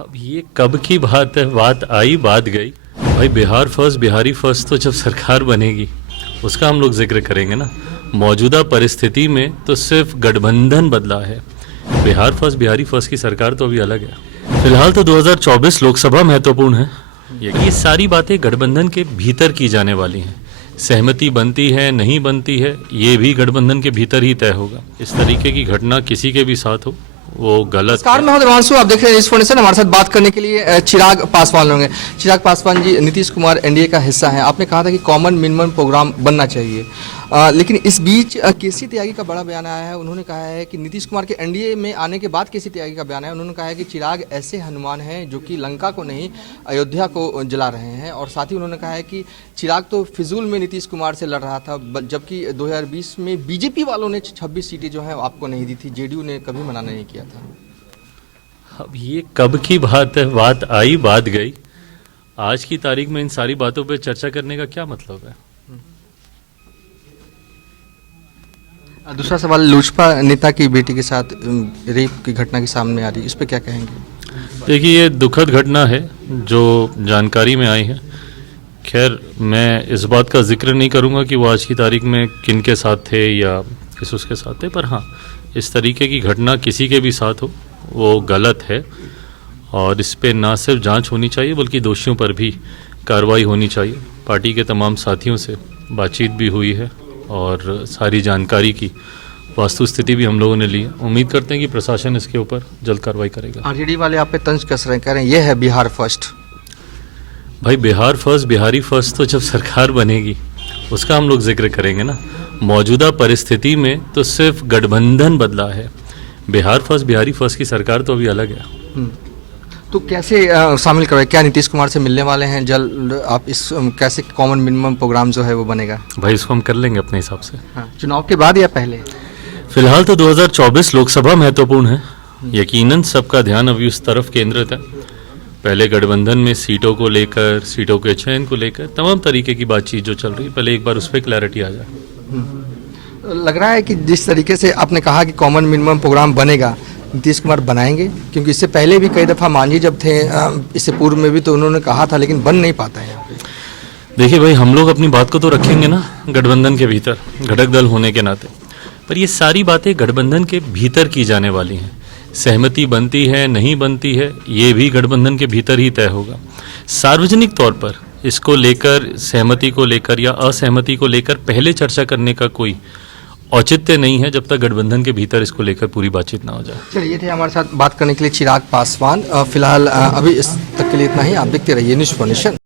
अब ये कब की बात है, बात आई बात गई। भाई बिहार फर्स्ट बिहारी फर्स्ट तो जब सरकार बनेगी उसका हम लोग जिक्र करेंगे ना। मौजूदा परिस्थिति में तो सिर्फ गठबंधन बदला है। बिहार फर्स्ट बिहारी फर्स्ट की सरकार तो अभी अलग है। फिलहाल तो 2024 लोकसभा महत्वपूर्ण है। ये सारी बातें गठबंधन के भीतर की जाने वाली हैं। सहमति बनती है नहीं बनती है ये भी गठबंधन के भीतर ही तय होगा। इस तरीके की घटना किसी के भी साथ हो वो गलत नमस्कार, मैं हूं देवांशु। आप देख रहे हैं इस फोन से हमारे साथ बात करने के लिए चिराग पासवान होंगे। चिराग पासवान जी, नीतीश कुमार एनडीए का हिस्सा है। आपने कहा था कि कॉमन मिनिमम प्रोग्राम बनना चाहिए, लेकिन इस बीच केसी त्यागी का बड़ा बयान आया है। उन्होंने कहा है कि नीतीश कुमार के एनडीए में आने के बाद केसी त्यागी का बयान है। उन्होंने कहा है कि चिराग ऐसे हनुमान हैं जो कि लंका को नहीं अयोध्या को जला रहे हैं, और साथ ही उन्होंने कहा है कि चिराग तो फिजूल में नीतीश कुमार से लड़ रहा था, जबकि 2020 में बीजेपी वालों ने 26 सीटें जो है आपको नहीं दी थी, जेडीयू ने कभी मना नहीं किया था। अब ये कब की बात है, बात आई बात गई। आज की तारीख में इन सारी बातों पे चर्चा करने का क्या मतलब है। दूसरा सवाल, लोजपा नेता की बेटी के साथ रेप की घटना की सामने आ रही है, इस पर क्या कहेंगे। देखिए, ये दुखद घटना है जो जानकारी में आई है। खैर, मैं इस बात का जिक्र नहीं करूंगा कि वो आज की तारीख में किन के साथ थे या किस उसके साथ थे, पर हाँ, इस तरीके की घटना किसी के भी साथ हो वो गलत है, और इस पे ना सिर्फ जांच होनी चाहिए बल्कि दोषियों पर भी कार्रवाई होनी चाहिए। पार्टी के तमाम साथियों से बातचीत भी हुई है और सारी जानकारी की वास्तु स्थिति भी हम लोगों ने ली है। उम्मीद करते हैं कि प्रशासन इसके ऊपर जल्द कार्रवाई करेगा। आरजेडी वाले आप पे तंज कस रहे हैं, कह रहे हैं ये है बिहार फर्स्ट। भाई बिहार फर्स्ट बिहारी फर्स्ट तो जब सरकार बनेगी उसका हम लोग जिक्र करेंगे ना। मौजूदा परिस्थिति में तो सिर्फ गठबंधन बदला है। बिहार फर्स्ट बिहारी फर्स्ट की सरकार तो अभी अलग है। तो कैसे शामिल करवाए, क्या नीतीश कुमार से मिलने वाले हैं जल्द आप, इस कैसे कॉमन मिनिमम प्रोग्राम जो है वो बनेगा। भाई इसको हम कर लेंगे अपने हिसाब से। हाँ, चुनाव के बाद या पहले। फिलहाल तो 2024 लोकसभा महत्वपूर्ण है। यकीनन सबका ध्यान अभी उस तरफ केंद्रित है। पहले गठबंधन में सीटों को लेकर, सीटों के चयन को लेकर तमाम तरीके की बातचीत जो चल रही है, पहले एक बार उस पर क्लैरिटी आ जाए। लग रहा है कि जिस तरीके से आपने कहा कि कॉमन मिनिमम प्रोग्राम बनेगा, नीतीश कुमार बनाएंगे, क्योंकि इससे पहले भी कई दफ़ा मांझी जब थे, इससे पूर्व में भी तो उन्होंने कहा था, लेकिन बन नहीं पाता है यहाँ पे। देखिए भाई, हम लोग अपनी बात को तो रखेंगे ना गठबंधन के भीतर, घटक दल होने के नाते, पर ये सारी बातें गठबंधन के भीतर की जाने वाली हैं। सहमति बनती है नहीं बनती है ये भी गठबंधन के भीतर ही तय होगा। सार्वजनिक तौर पर इसको लेकर, सहमति को लेकर या असहमति को लेकर पहले चर्चा करने का कोई औचित्य नहीं है जब तक गठबंधन के भीतर इसको लेकर पूरी बातचीत ना हो जाए। चलिए, ये थे हमारे साथ बात करने के लिए चिराग पासवान। फिलहाल अभी इस तक के लिए इतना ही। आप देखते रहिए न्यूज़ फॉर नेशन।